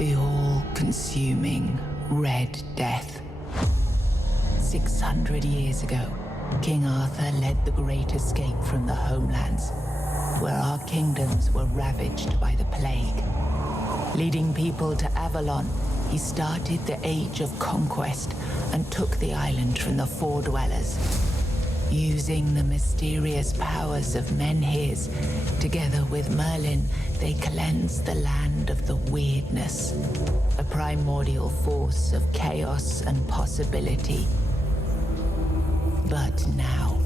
The all-consuming Red Death. 600 years ago, King Arthur led the Great Escape from the homelands, where our kingdoms were ravaged by the plague. Leading people to Avalon, he started the Age of Conquest and took the island from the Four Dwellers. Using the mysterious powers of Menhirs, together with Merlin, they cleansed the land of the weirdness, a primordial force of chaos and possibility. But now,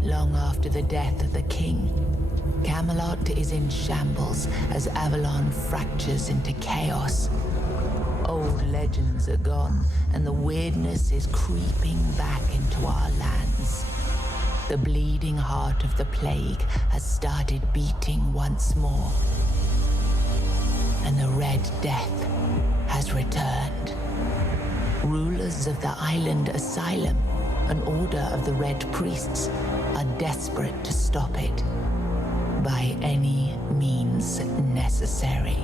long after the death of the king, Camelot is in shambles as Avalon fractures into chaos. Old legends are gone, and the weirdness is creeping back into our lands. The bleeding heart of the plague has started beating once more, and the Red Death has returned. Rulers of the island asylum, an order of the Red Priests, are desperate to stop it by any means necessary.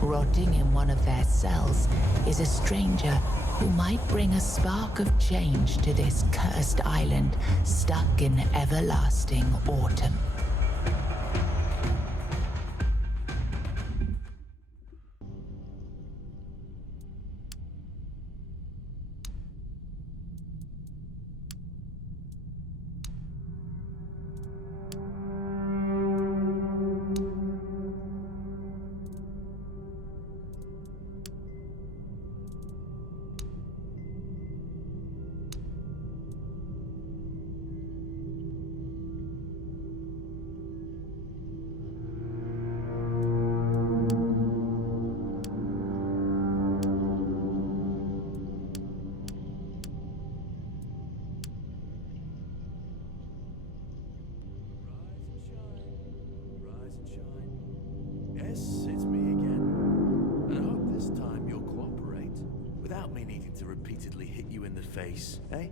Rotting in one of their cells is a stranger who might bring a spark of change to this cursed island stuck in everlasting autumn. Eh?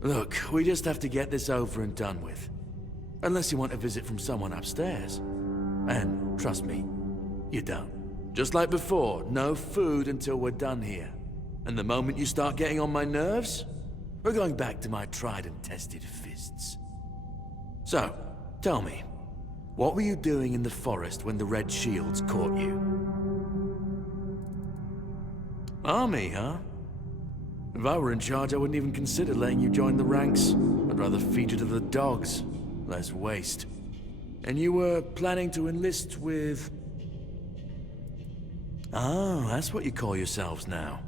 Look, we just have to get this over and done with. Unless you want a visit from someone upstairs. And trust me, you don't. Just like before, no food until we're done here. And the moment you start getting on my nerves, we're going back to my tried and tested fists. So, tell me, what were you doing in the forest when the Red Shields caught you? Army, huh? If I were in charge, I wouldn't even consider letting you join the ranks. I'd rather feed you to the dogs. Less waste. And you were planning to enlist with... Oh, that's what you call yourselves now.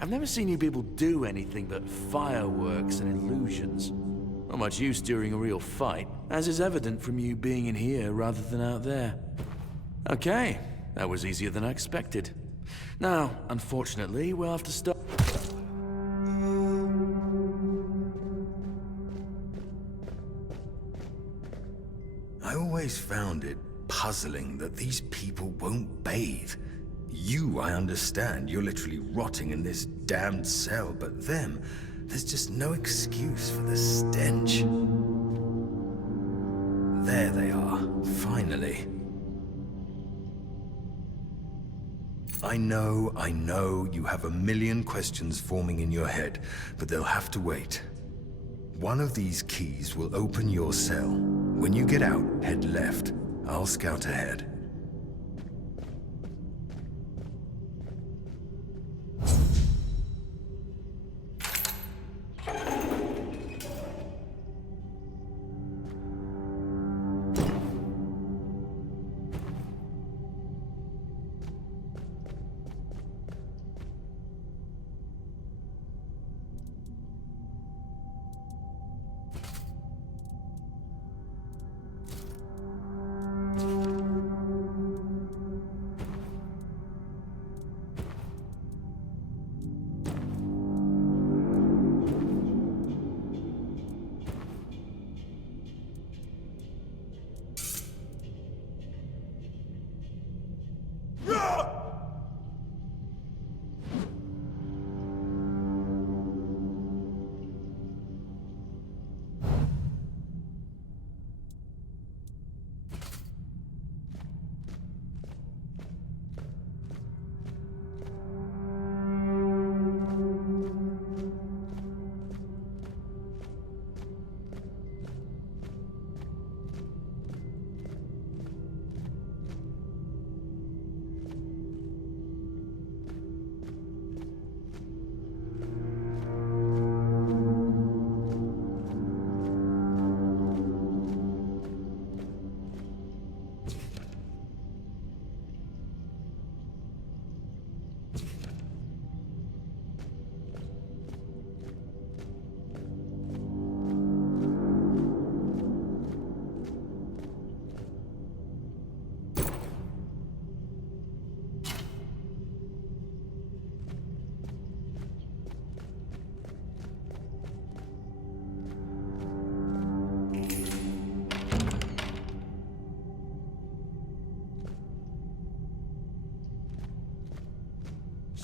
I've never seen you people do anything but fireworks and illusions. Not much use during a real fight, as is evident from you being in here rather than out there. Okay, that was easier than I expected. Now, unfortunately, we'll have to stop. I always found it puzzling that these people won't bathe. You, I understand, you're literally rotting in this damned cell, but them, there's just no excuse for the stench. There they are, finally. I know, you have a million questions forming in your head, but they'll have to wait. One of these keys will open your cell. When you get out, head left. I'll scout ahead.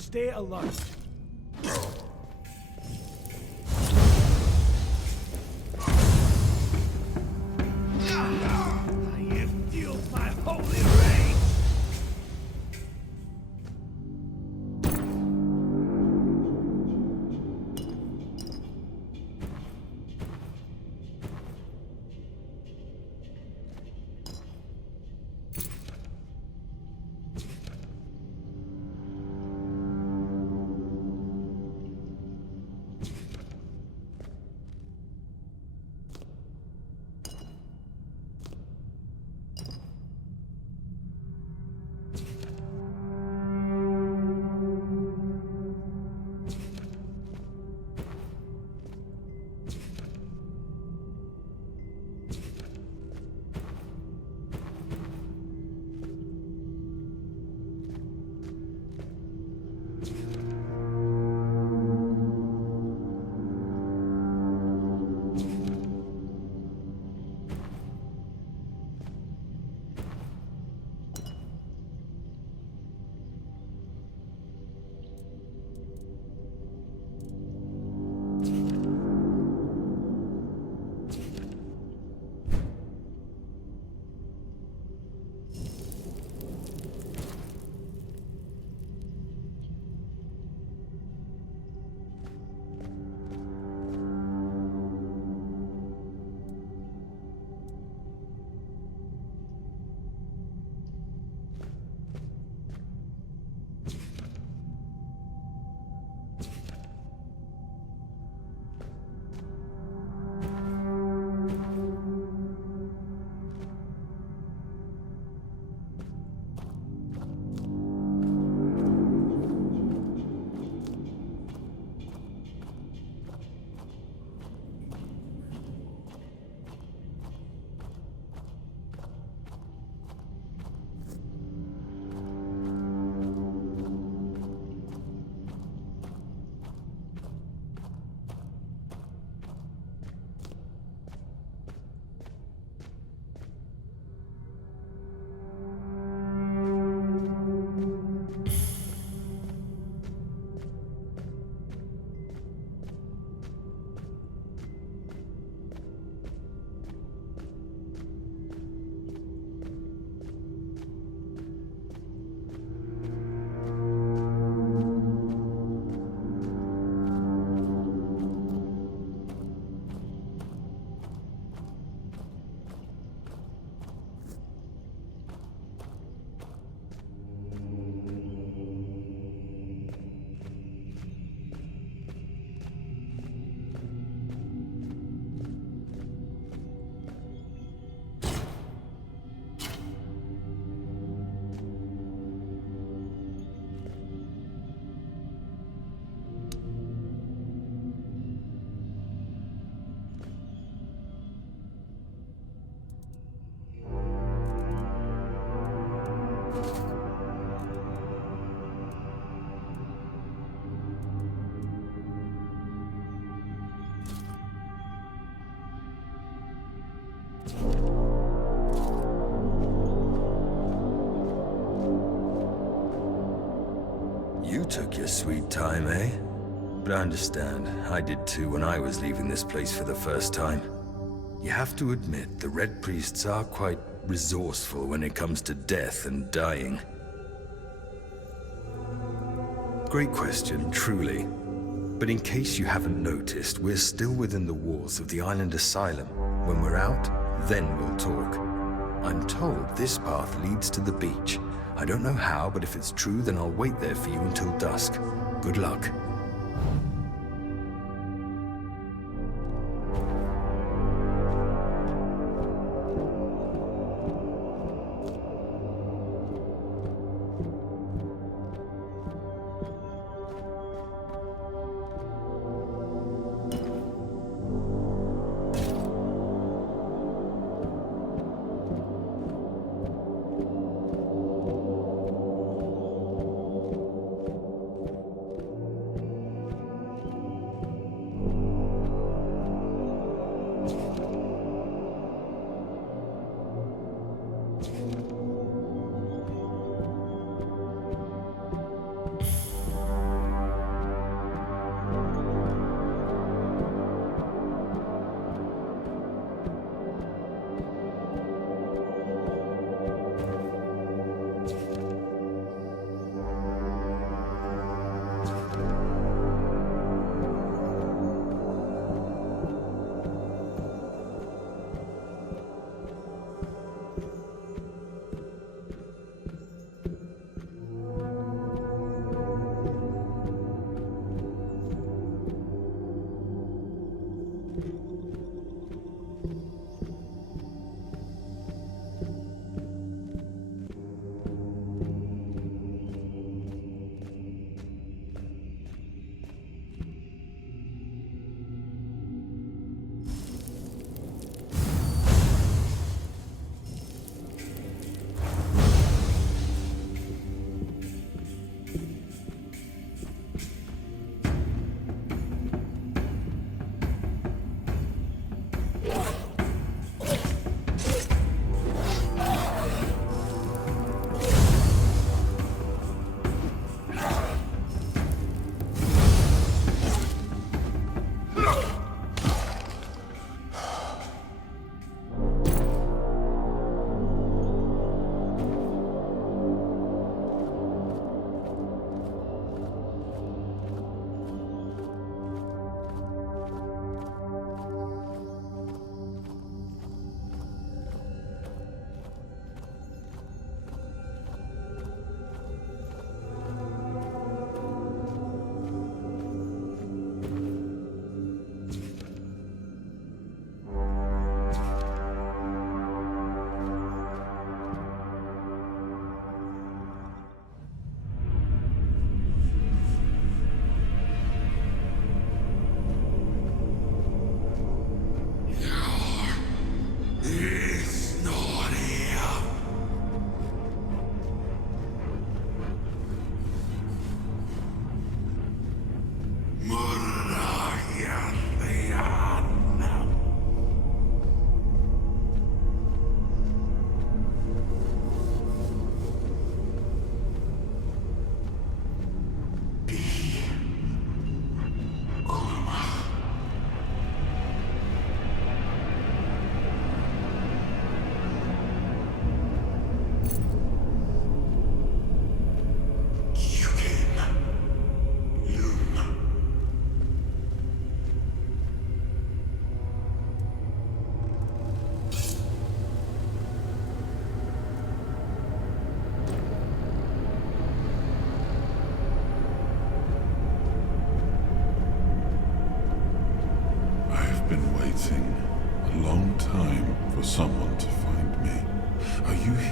stay alert. I have fueled my holy reign! You took your sweet time, eh? But I understand. I did too when I was leaving this place for the first time. You have to admit, the Red Priests are quite resourceful when it comes to death and dying. Great question, truly. But in case you haven't noticed, we're still within the walls of the island asylum. When we're out, then we'll talk. I'm told this path leads to the beach. I don't know how, but if it's true, then I'll wait there for you until dusk. Good luck.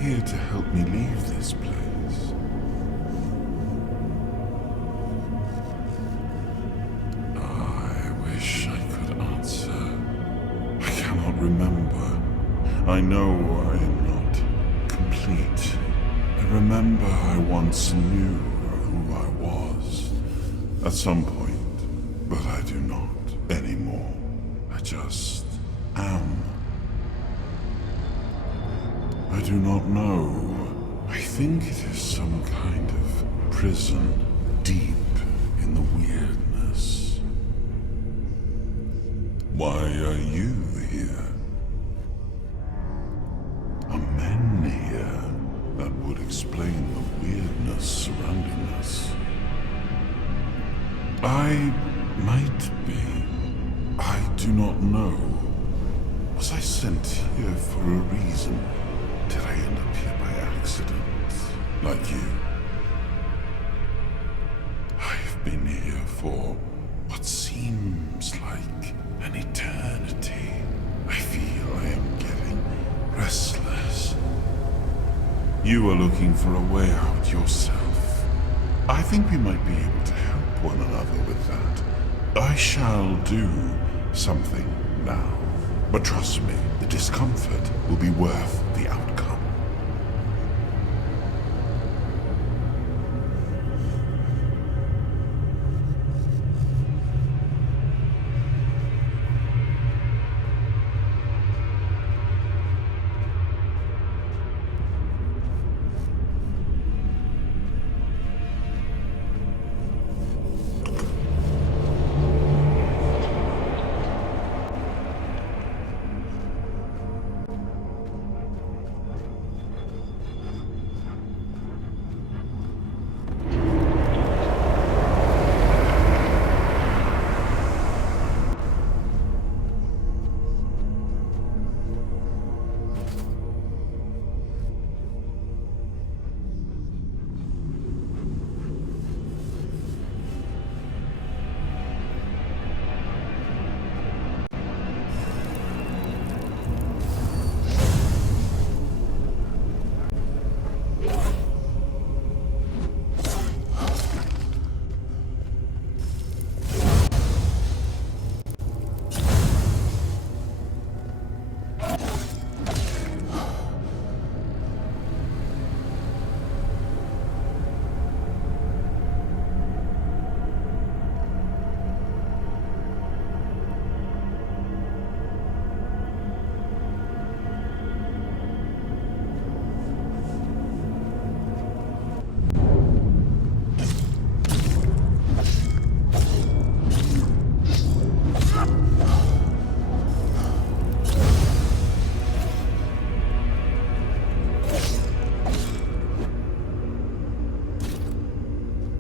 here to help me leave this place? I wish I could answer. I cannot remember. I know I am not complete. I remember I once knew who I was at some point, but I do not anymore. I just am. I do not know. I think it is some kind of prison deep in the weirdness. Why are you here? Are men here? That would explain the weirdness surrounding us. I might be. I do not know. Was I sent here for a reason? Did I end up here by accident? Like you? I've been here for what seems like an eternity. I feel I am getting restless. You are looking for a way out yourself. I think we might be able to help one another with that. I shall do something now. But trust me, the discomfort will be worth the outcome.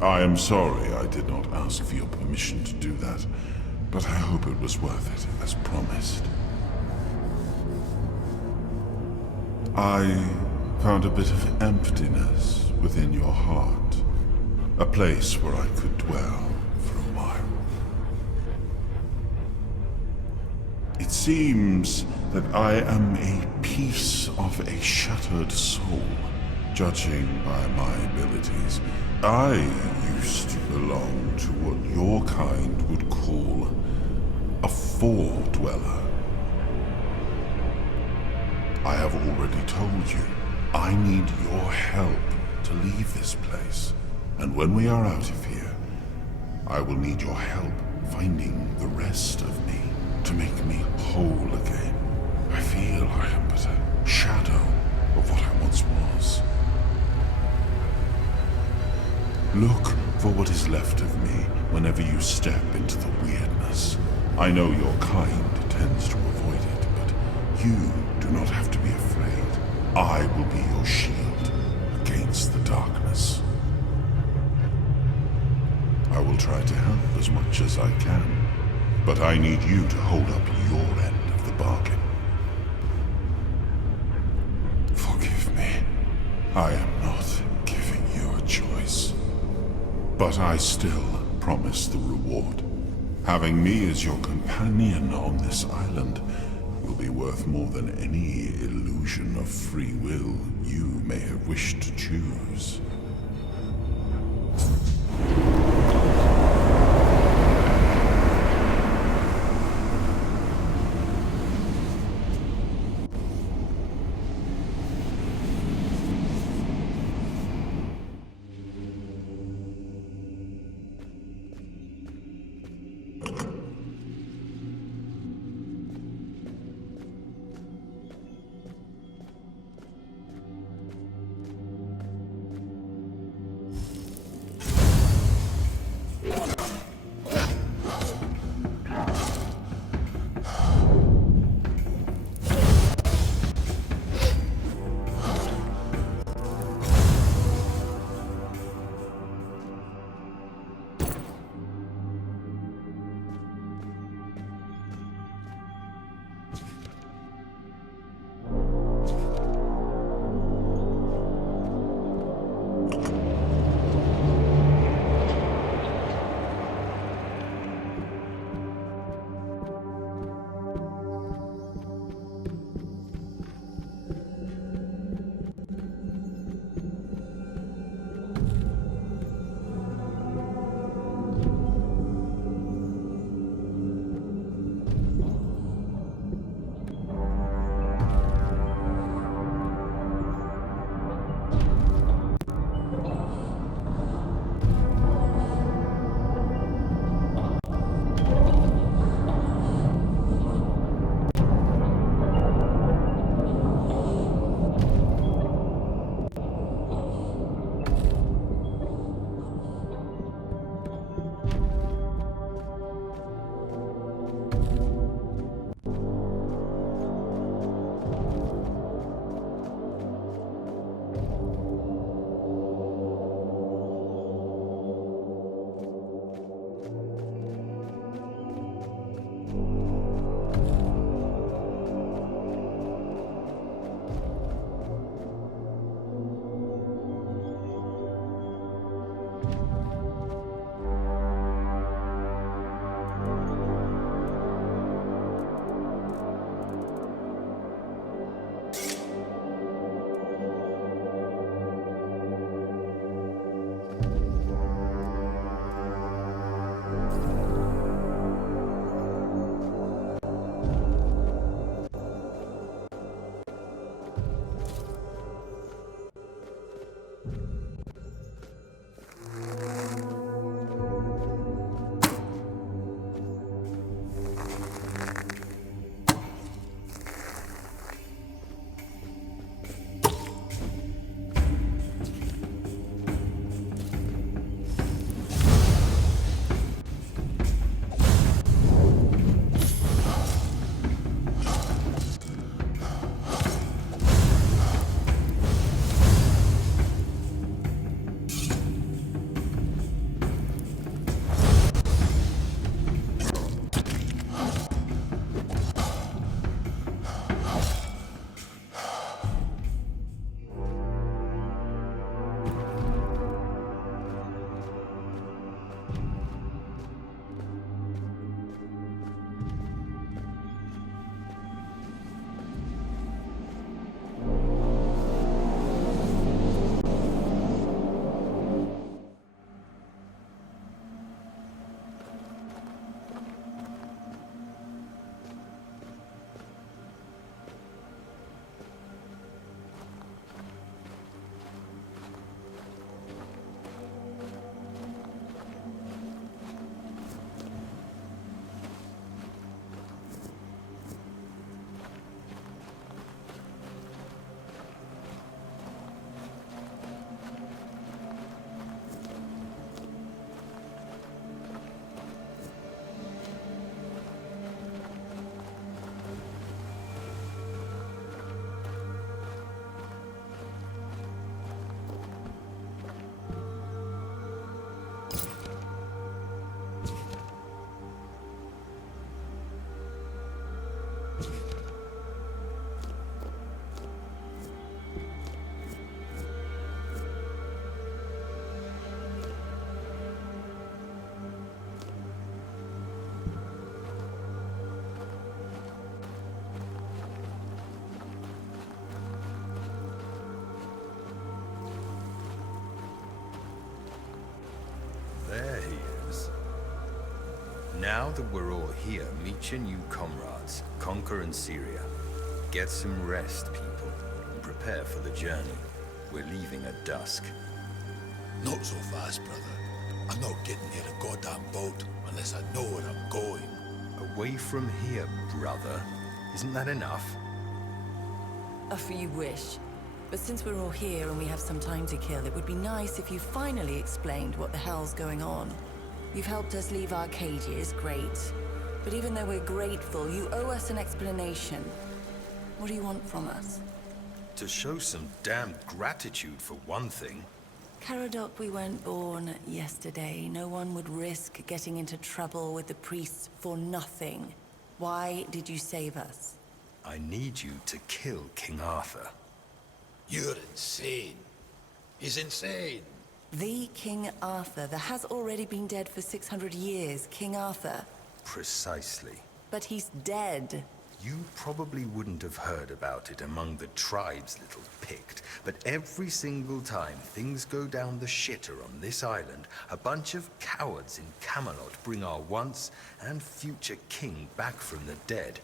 I am sorry I did not ask for your permission to do that, but I hope it was worth it, as promised. I found a bit of emptiness within your heart, a place where I could dwell for a while. It seems that I am a piece of a shattered soul, judging by my abilities. I used to belong to what your kind would call a four-dweller. I have already told you, I need your help to leave this place. And when we are out of here, I will need your help finding the rest of me to make me whole again. I feel I am but a shadow of what I once was. Look for what is left of me whenever you step into the weirdness. I know your kind tends to avoid it, but you do not have to be afraid. I will be your shield against the darkness. I will try to help as much as I can, but I need you to hold up your end of the bargain. Forgive me. I am not giving you a choice. But I still promise the reward. Having me as your companion on this island will will be worth more than any illusion of free will you may have wished to choose. Now that we're all here, meet your new comrades. Conquer in Syria. Get some rest, people, and prepare for the journey. We're leaving at dusk. Not so fast, brother. I'm not getting near a goddamn boat unless I know where I'm going. Away from here, brother. Isn't that enough? You wish. But since we're all here and we have some time to kill, it would be nice if you finally explained what the hell's going on. You've helped us leave our cages, great. But even though we're grateful, you owe us an explanation. What do you want from us? To show some damn gratitude for one thing. Caradoc, we weren't born yesterday. No one would risk getting into trouble with the priests for nothing. Why did you save us? I need you to kill King Arthur. You're insane. He's insane. The King Arthur, that has already been dead for 600 years, King Arthur. Precisely. But he's dead. You probably wouldn't have heard about it among the tribes, little Pict, but every single time things go down the shitter on this island, a bunch of cowards in Camelot bring our once and future king back from the dead.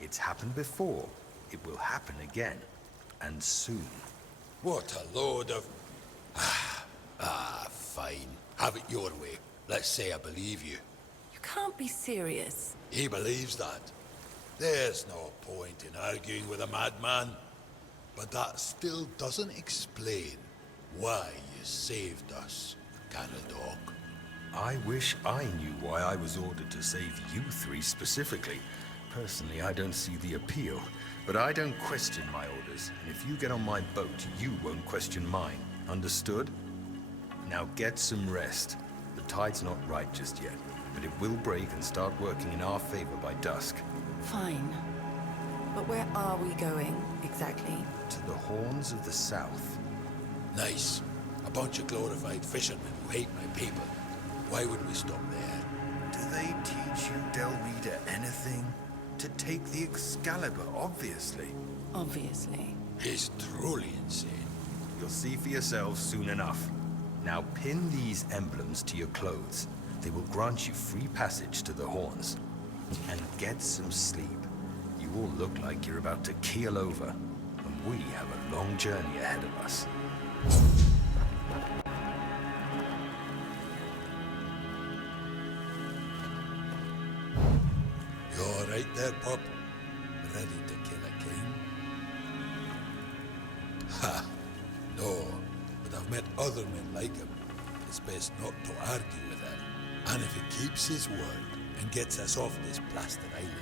It's happened before. It will happen again. And soon. What a load of... fine. Have it your way. Let's say I believe you. You can't be serious. He believes that. There's no point in arguing with a madman. But that still doesn't explain why you saved us, Caradoc. I wish I knew why I was ordered to save you three specifically. Personally, I don't see the appeal. But I don't question my orders, and if you get on my boat, you won't question mine. Understood? Now get some rest. The tide's not right just yet, but it will break and start working in our favor by dusk. Fine. But where are we going, exactly? To the Horns of the South. Nice. A bunch of glorified fishermen who hate my people. Why would we stop there? Do they teach you, Delreader, anything? To take the Excalibur, obviously. Obviously. He's truly insane. You'll see for yourselves soon enough. Now pin these emblems to your clothes. They will grant you free passage to the Horns. And get some sleep. You all look like you're about to keel over. And we have a long journey ahead of us. You all right there, pup? Ready to kill a king? Ha! No, but I've met other men like him. It's best not to argue with him. And if he keeps his word and gets us off this blasted island,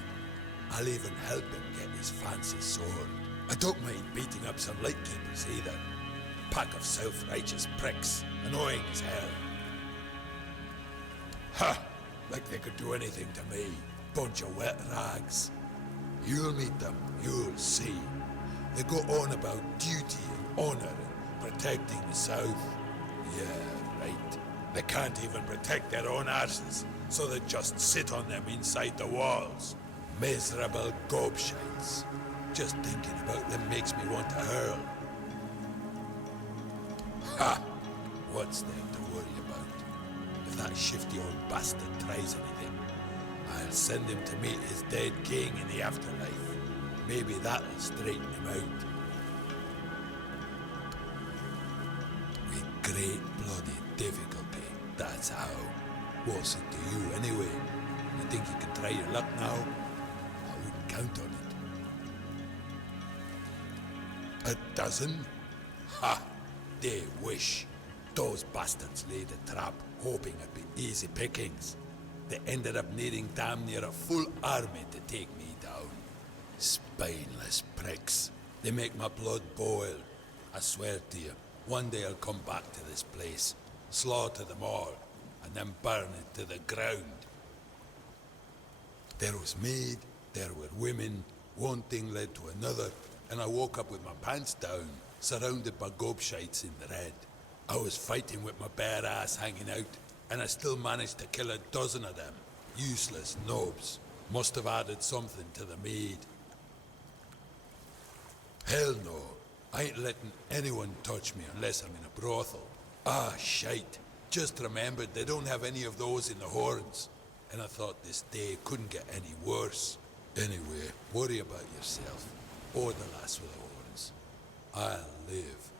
I'll even help him get his fancy sword. I don't mind beating up some lightkeepers either. Pack of self-righteous pricks, annoying as hell. Ha! Like they could do anything to me. Bunch of wet rags. You'll meet them, you'll see. They go on about duty and honor and protecting the South. Yeah, right. They can't even protect their own asses, so they just sit on them inside the walls. Miserable gobshites. Just thinking about them makes me want to hurl. Ha! What's there to worry about? If that shifty old bastard tries anything, I'll send him to meet his dead king in the afterlife. Maybe that'll straighten him out. With great bloody difficulty, that's how. What's it to you anyway? You think you can try your luck now? I wouldn't count on it. A dozen? Ha! They wish. Those bastards laid a trap, hoping it'd be easy pickings. They ended up needing damn near a full army to take me down. Spineless pricks. They make my blood boil. I swear to you, one day I'll come back to this place, slaughter them all, and then burn it to the ground. There was mead, there were women, one thing led to another, and I woke up with my pants down, surrounded by gobshites in the red. I was fighting with my bare ass hanging out, and I still managed to kill a dozen of them. Useless nobs. Must have added something to the mead. Hell no. I ain't letting anyone touch me unless I'm in a brothel. Ah, shite. Just remembered they don't have any of those in the Horns. and I thought this day couldn't get any worse. Anyway, worry about yourself, or the lass with the horns. I'll live.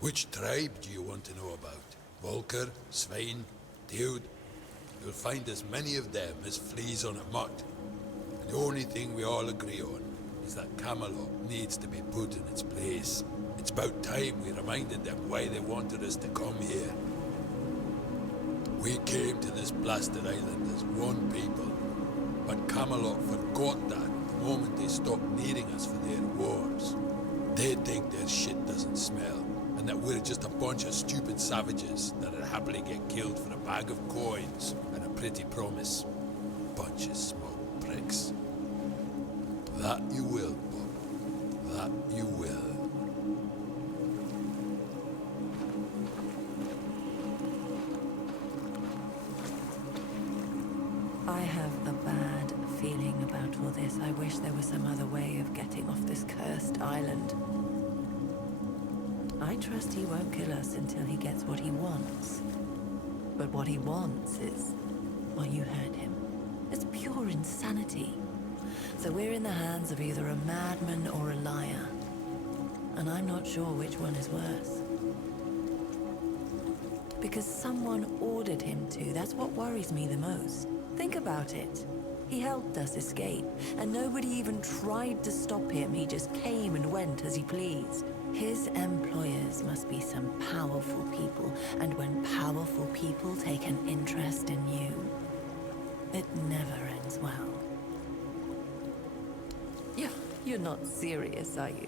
Which tribe do you want to know about? Volker, Svein, Dude? You'll find as many of them as fleas on a mutt. And the only thing we all agree on is that Camelot needs to be put in its place. It's about time we reminded them why they wanted us to come here. We came to this blasted island as one people, but Camelot forgot that the moment they stopped needing us for their wars. They think their shit doesn't smell, and that we're just a bunch of stupid savages that'd happily get killed for a bag of coins and a pretty promise. Bunch of small pricks. That you will, Bob. That you will. I have a bad feeling about all this. I wish there was some other way of getting off this cursed island. I trust he won't kill us until he gets what he wants. But what he wants is, well, you heard him. It's pure insanity. So we're in the hands of either a madman or a liar. And I'm not sure which one is worse. Because someone ordered him to. That's what worries me the most. Think about it. He helped us escape, and nobody even tried to stop him. He just came and went as he pleased. His employers must be some powerful people, and when powerful people take an interest in you, it never ends well. You're not serious, are you?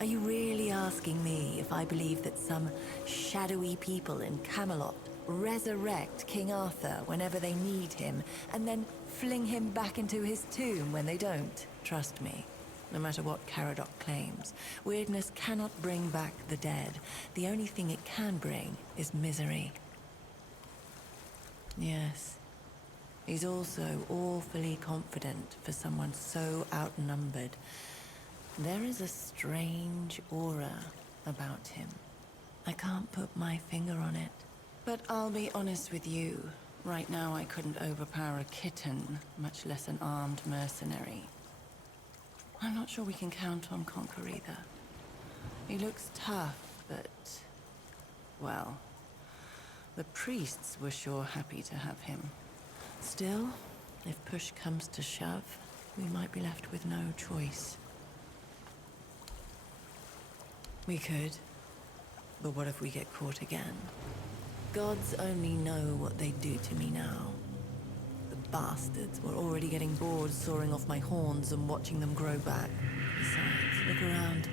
Are you really asking me if I believe that some shadowy people in Camelot resurrect King Arthur whenever they need him, and then fling him back into his tomb when they don't? Trust me, no matter what Caradoc claims, weirdness cannot bring back the dead. The only thing it can bring is misery. Yes, he's also awfully confident for someone so outnumbered. There is a strange aura about him. I can't put my finger on it. But I'll be honest with you. Right now I couldn't overpower a kitten, much less an armed mercenary. I'm not sure we can count on Conquer either. He looks tough, but... well... the priests were sure happy to have him. Still, if push comes to shove, we might be left with no choice. We could. But what if we get caught again? Gods only know what they do to me now. The bastards were already getting bored sawing off my horns and watching them grow back. Besides, look around.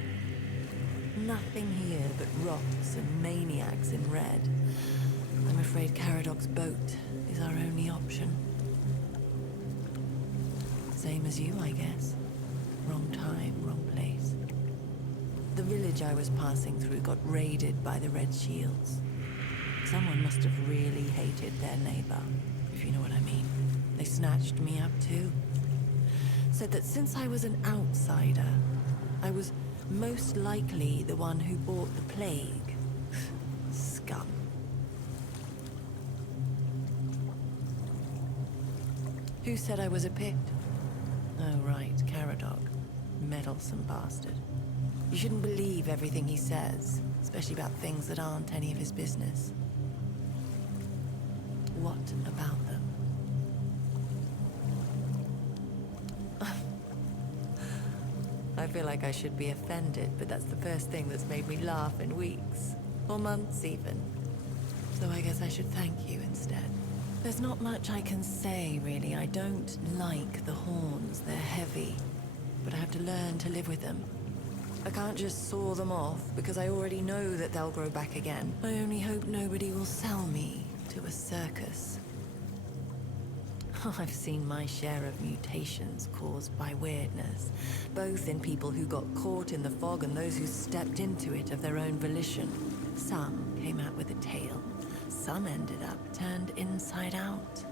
Nothing here but rocks and maniacs in red. I'm afraid Caradoc's boat is our only option. Same as you, I guess. Wrong time, wrong place. The village I was passing through got raided by the Red Shields. Someone must have really hated their neighbor, if you know what I mean. They snatched me up too. Said that since I was an outsider, I was most likely the one who brought the plague. Scum. Who said I was a Pict? Oh right, Caradoc. Meddlesome bastard. You shouldn't believe everything he says, especially about things that aren't any of his business. What about them? I feel like I should be offended, but that's the first thing that's made me laugh in weeks. Or months, even. So I guess I should thank you instead. There's not much I can say, really. I don't like the horns. They're heavy. But I have to learn to live with them. I can't just saw them off, because I already know that they'll grow back again. I only hope nobody will sell me to a circus. I've seen my share of mutations caused by weirdness, both in people who got caught in the fog and those who stepped into it of their own volition. Some came out with a tail. Some ended up turned inside out.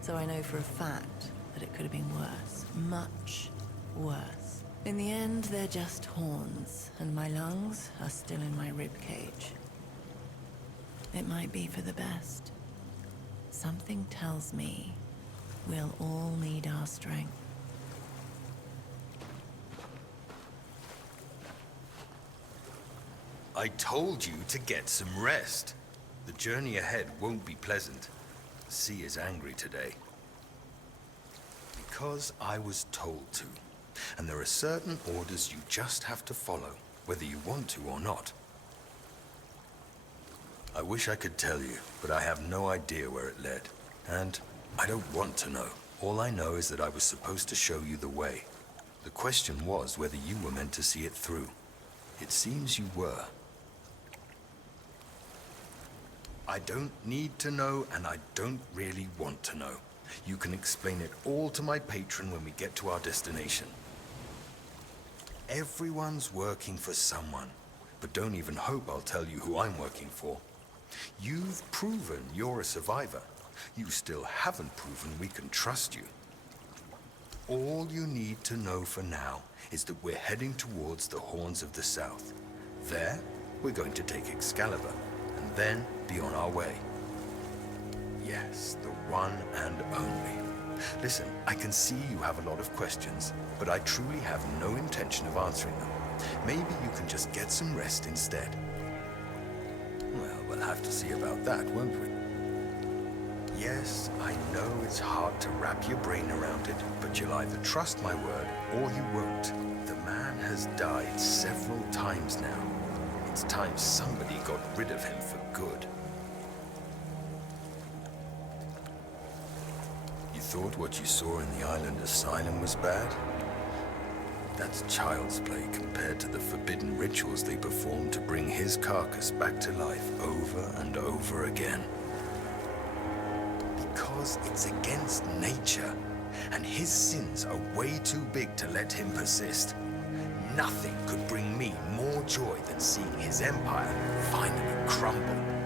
So I know for a fact that it could have been worse. Much worse. In the end, they're just horns, and my lungs are still in my ribcage. It might be for the best. Something tells me we'll all need our strength. I told you to get some rest. The journey ahead won't be pleasant. The sea is angry today. Because I was told to. And there are certain orders you just have to follow, whether you want to or not. I wish I could tell you, but I have no idea where it led. And I don't want to know. All I know is that I was supposed to show you the way. The question was whether you were meant to see it through. It seems you were. I don't need to know, and I don't really want to know. You can explain it all to my patron when we get to our destination. Everyone's working for someone, but don't even hope I'll tell you who I'm working for. You've proven you're a survivor. You still haven't proven we can trust you. All you need to know for now is that we're heading towards the Horns of the South. There, we're going to take Excalibur, and then be on our way. Yes, the one and only. Listen, I can see you have a lot of questions, but I truly have no intention of answering them. Maybe you can just get some rest instead. Well, we'll have to see about that, won't we? Yes, I know it's hard to wrap your brain around it, but you'll either trust my word or you won't. The man has died several times now. It's time somebody got rid of him for good. You thought what you saw in the island asylum was bad? That's child's play compared to the forbidden rituals they performed to bring his carcass back to life over and over again. Because it's against nature, and his sins are way too big to let him persist. Nothing could bring me more joy than seeing his empire finally crumble.